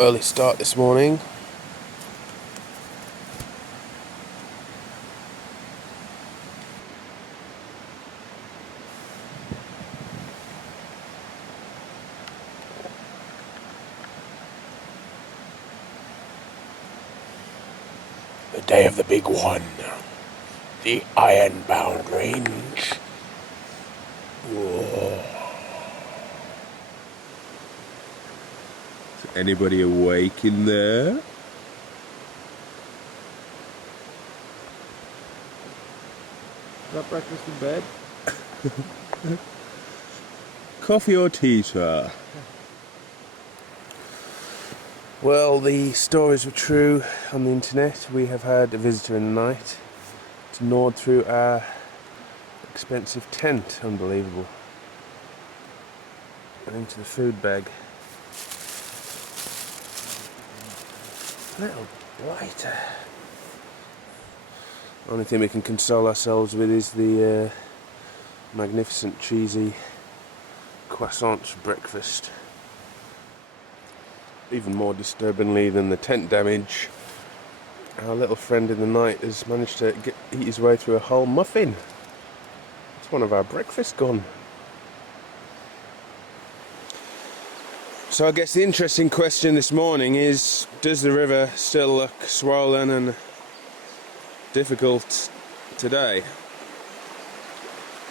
Early start this morning. The day of the big one. The iron-bound range. Whoa. Is anybody awake in there? Is that breakfast in bed? Coffee or tea, sir? Well, the stories were true on the internet. We have had a visitor in the night. It's gnawed through our expensive tent. Unbelievable. And into the food bag. Little blighter. Only thing we can console ourselves with is the magnificent cheesy croissants for breakfast. Even more disturbingly than the tent damage, our little friend in the night has managed to eat his way through a whole muffin. It's one of our breakfasts gone. So I guess the interesting question this morning is, does the river still look swollen and difficult today?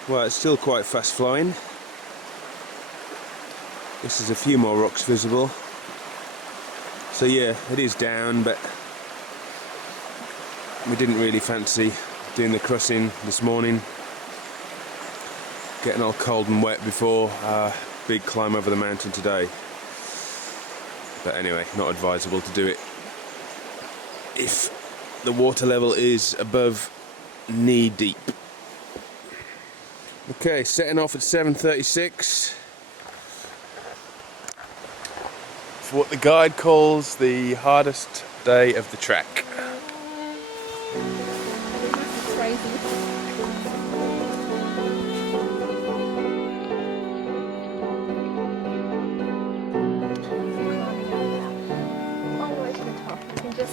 Well, it's still quite fast flowing. This is a few more rocks visible. So yeah, it is down, but we didn't really fancy doing the crossing this morning. Getting all cold and wet before our big climb over the mountain today. But anyway, not advisable to do it if the water level is above knee deep. Okay, setting off at 7:36 for what the guide calls the hardest day of the trek.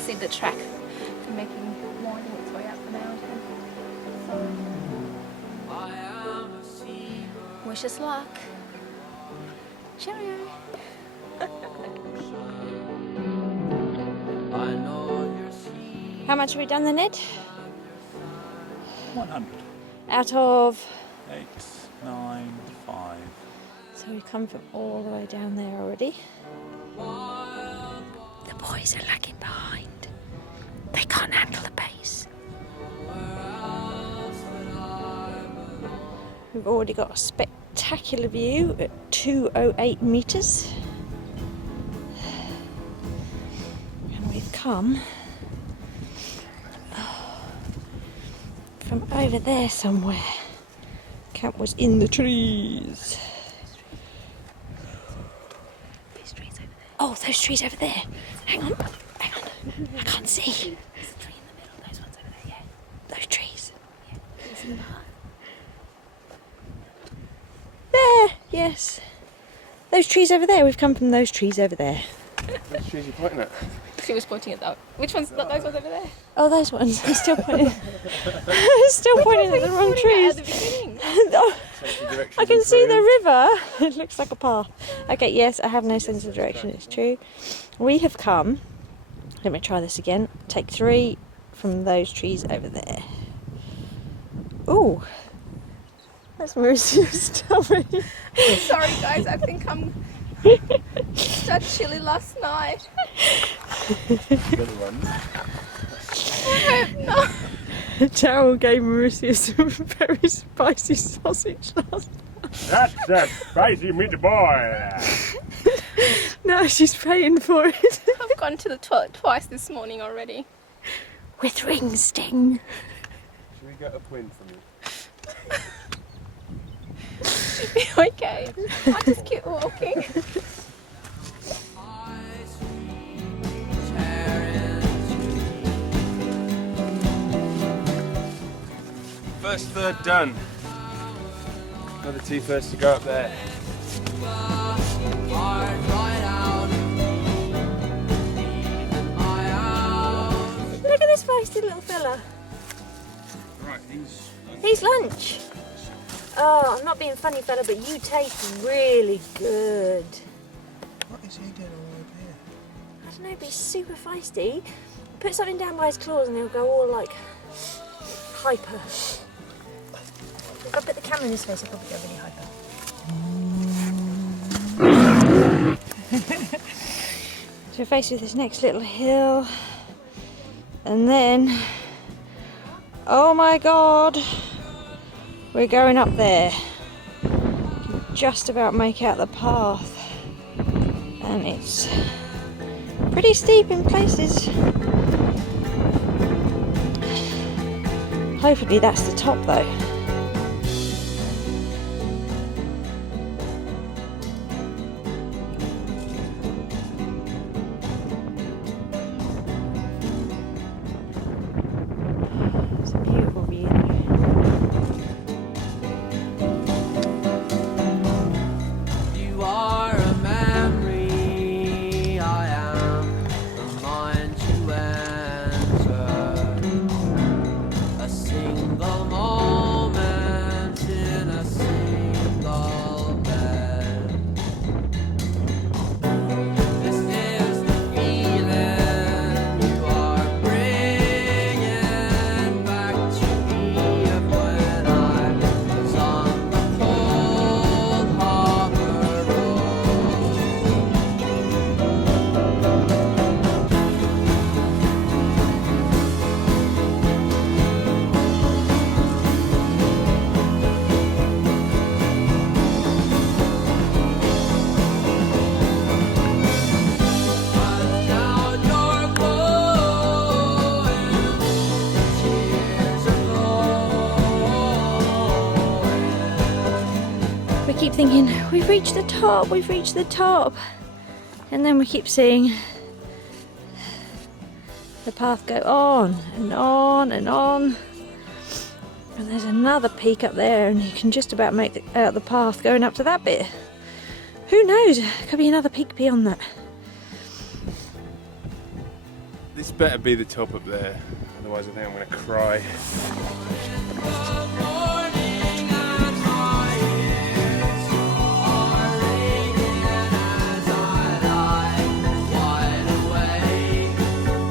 See the track making winding its way up the mountain. Wish us luck. Cheerio. How much have we done then, Ned? 100. Out of 8, 9, 5. So we've come from all the way down there already. The boys are lagging behind. They can't handle the pace. We've already got a spectacular view at 208 metres. And we've come from over there somewhere. Camp was in the trees. These trees over there. Oh, those trees over there. Hang on. I can't see. There's a tree in the middle. Those ones over there, yeah. Those trees. Yeah. There, yes. Those trees over there. We've come from those trees over there. Which trees are you pointing at? She was pointing at that. Which ones? Those ones over there. Oh, those ones. I'm still pointing. Still pointing at the wrong trees. At the beginning. I can see the river. It looks like a path. Okay, yes, I have no sense of direction. It's true. We have come. Let me try this again. Take 3 from those trees over there. Ooh. That's Mauritius tummy. Sorry guys, I think I'm that chilly last night. I hope not. Cheryl gave Mauritius some very spicy sausage last night. That's that spicy meatball. No, she's paying for it. I've gone to the toilet twice this morning already. With ring sting. Should we get a win from you? Should be okay. I'll just keep walking. First third done. Another 2 first to go up there. He's lunch. Oh, I'm not being funny, fella, but you taste really good. What is he doing all over here? I don't know, but he's super feisty. Put something down by his claws and he'll go all like hyper. If I put the camera in his face, he'll probably go really hyper. So we're faced with this next little hill, and then, oh my god, we're going up there. You can just about make out the path, and it's pretty steep in places. Hopefully that's the top though. It's a beautiful view. You are a memory, I am the mind to enter. A single moment in a single bed. This is the feeling you are bringing back to me of when I was on the cold harbor road. And now you're going, tears are flowing. We keep thinking, we've reached the top, we've reached the top. And then we keep seeing the path go on and on and on. And there's another peak up there, and you can just about make out the path going up to that bit. Who knows? Could be another peak beyond that. This better be the top up there, otherwise I think I'm going to cry. Morning and my ears are ringing as I lie wide awake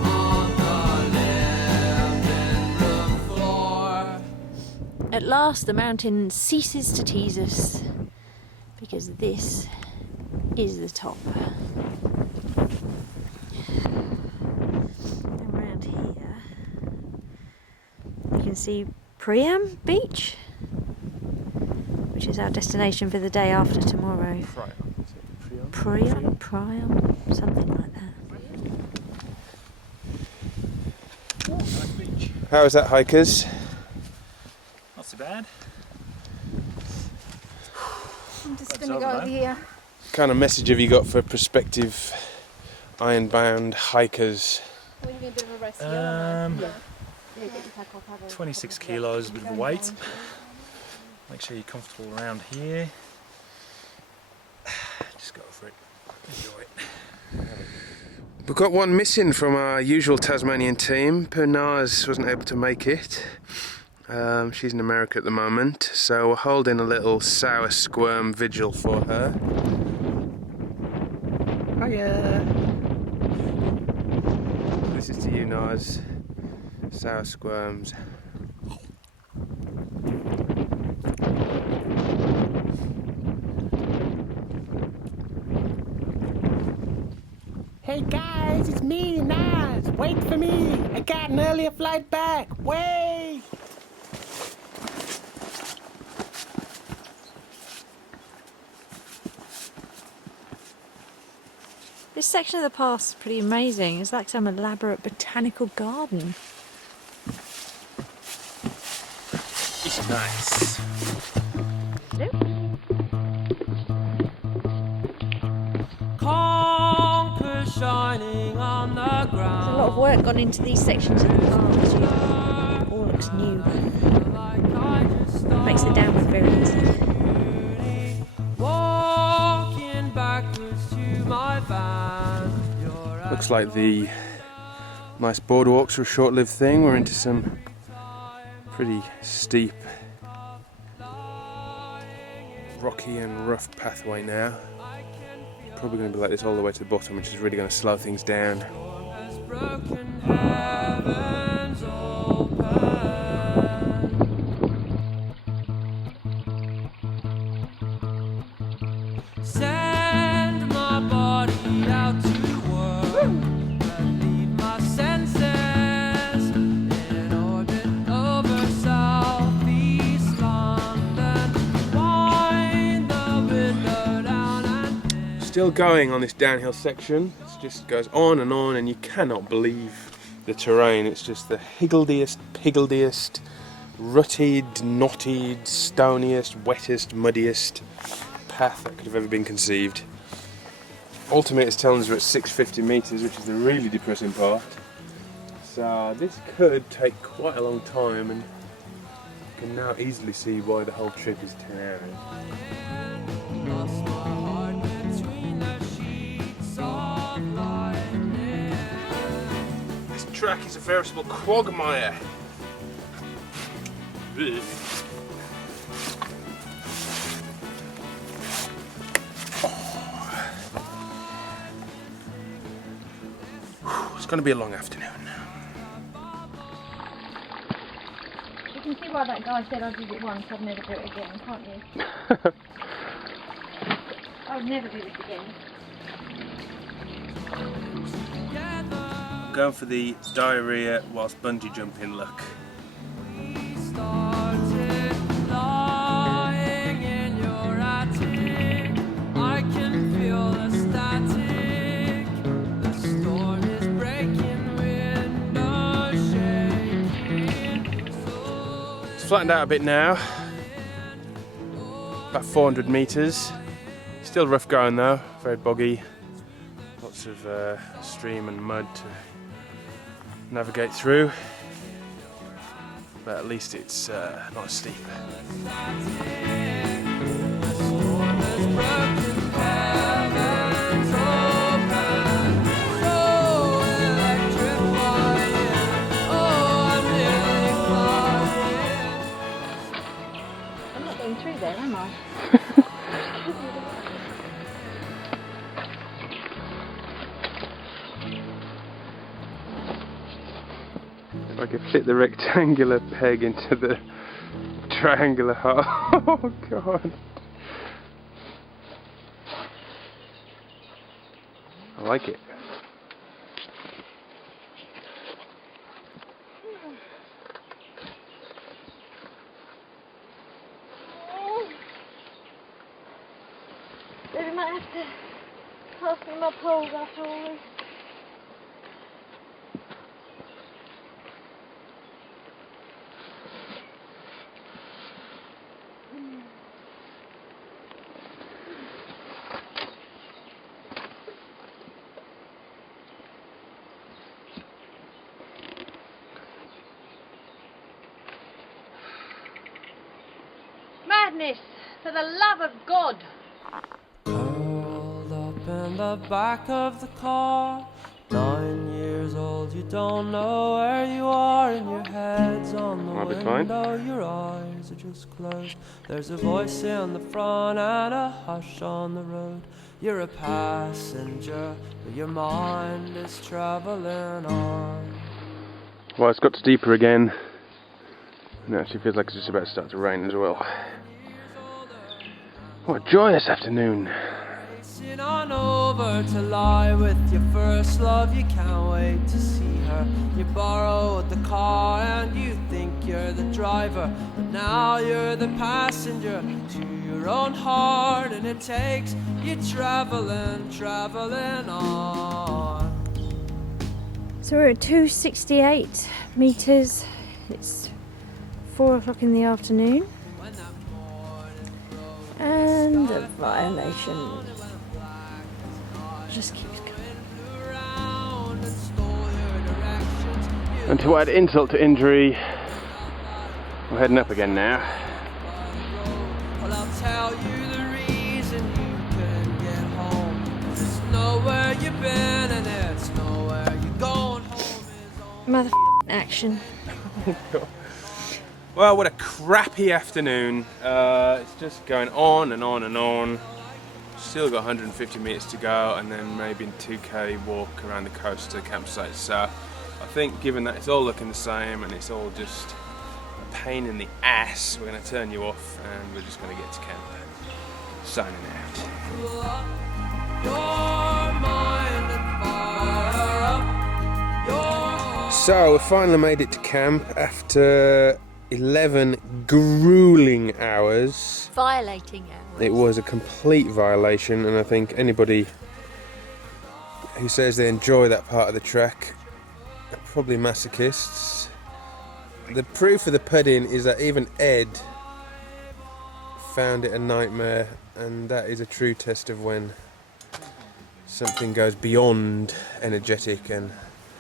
on the living room floor. At last the mountain ceases to tease us, because this is the top. And around here you can see Priam Beach, which is our destination for the day after tomorrow. Priam, something like that. Nice beach. How is that, hikers? Not so bad. I'm just That's gonna go over over now. here. What kind of message have you got for prospective iron-bound hikers? We need a bit of a rest here. Um, Yeah, get your tackle covered. 26 kilos, a bit of a weight. Make sure you're comfortable around here. Just go for it. Enjoy it. We've got one missing from our usual Tasmanian team. Pernaz wasn't able to make it. She's in America at the moment, so we're holding a little sour squirm vigil for her. Hiya! This is to you, Naz. Sour squirms. Hey guys, it's me, Naz. Wait for me. I got an earlier flight back. Wait. This section of the path is pretty amazing. It's like some elaborate botanical garden. It's nice. Conquer shining on the There's ground. a lot of work gone into these sections of the path. As you, all looks new. Makes the downward very easy. Walking backwards to my van. Looks like the nice boardwalks are a short-lived thing. We're into some Pretty steep, rocky and rough pathway now. Probably going to be like this all the way to the bottom, which is really going to slow things down. Send my body out to work, leave my senses in orbit over southeast London. Wind the window down and Still going on this downhill section. It just goes on, and you cannot believe the terrain. It's just the higglediest, pigglediest, rutted, knotted, stoniest, wettest, muddiest path that could have ever been conceived. Altimeter's telling us we're at 650 metres, which is the really depressing part. So this could take quite a long time, and you can now easily see why the whole trip is 10 hours. lost my heart between the sheets of lightning. This track is a veritable quagmire. Ugh. It's going to be a long afternoon. You can see why that guy said I did it once, I'd never do it again, can't you? I would never do this again. Going for the diarrhea whilst bungee jumping look. Started lying in your attic. I can feel the static. The storm is breaking, windows shaking. It's flattened out a bit now. About 400 metres. Still rough going though, very boggy. Lots of stream and mud to navigate through. But at least it's not steep. I'm not going through there, am I? If I could fit the rectangular peg into the triangular hole. Oh god. I like it. Maybe we might have to pass me my poles after all this. Madness! For the love of God! Curled up in the back of the car, 9 years old, you don't know where you are, and your head's on the I'll be fine. window, your eyes are just closed. There's a voice in the front and a hush on the road. You're a passenger, but your mind is traveling on. Well, it's got steeper again. And it actually feels like it's just about to start to rain as well. What a joyous afternoon. Racing on over to lie with your first love, you can't wait to see her. You borrowed the car and you think you're the driver, but now you're the passenger to your own heart, and it takes you traveling on. So we're at 268 metres. It's 4 o'clock in the afternoon. When that morning broke, And a violation just keeps going. around and stole your directions. And to add insult to injury, we're heading up again now. Well, I'll tell you the reason you couldn't get home. 'Cause it's nowhere you've been and it's nowhere you're going. Home is on. Mother action. Well, what a crappy afternoon. It's just going on and on and on. Still got 150 metres to go, and then maybe a 2k walk around the coast to the campsite. So I think given that it's all looking the same and it's all just a pain in the ass, we're going to turn you off and we're just going to get to camp. Signing out. So we finally made it to camp after 11 grueling hours. Violating hours. It was a complete violation, and I think anybody who says they enjoy that part of the trek are probably masochists. The proof of the pudding is that even Ed found it a nightmare, and that is a true test of when something goes beyond energetic. And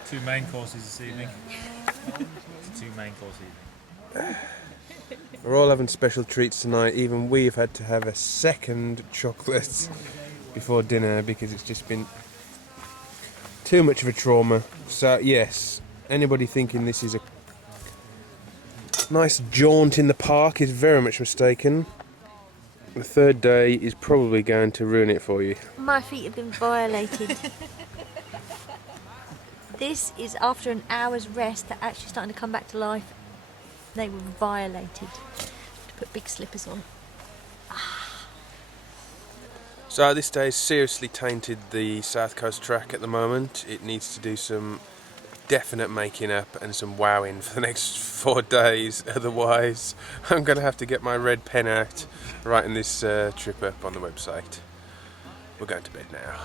2 main courses this evening. It's a 2 main course evening. we're all having special treats tonight. Even we've had to have a second chocolate before dinner because it's just been too much of a trauma. So yes, anybody thinking this is a nice jaunt in the park is very much mistaken. The third day is probably going to ruin it for you. My feet have been violated. This is after an hour's rest. They're actually starting to come back to life. They were violated. To put big slippers on. So this day has seriously tainted the South Coast track at the moment. It needs to do some definite making up and some wowing for the next 4 days. Otherwise, I'm going to have to get my red pen out writing this trip up on the website. We're going to bed now.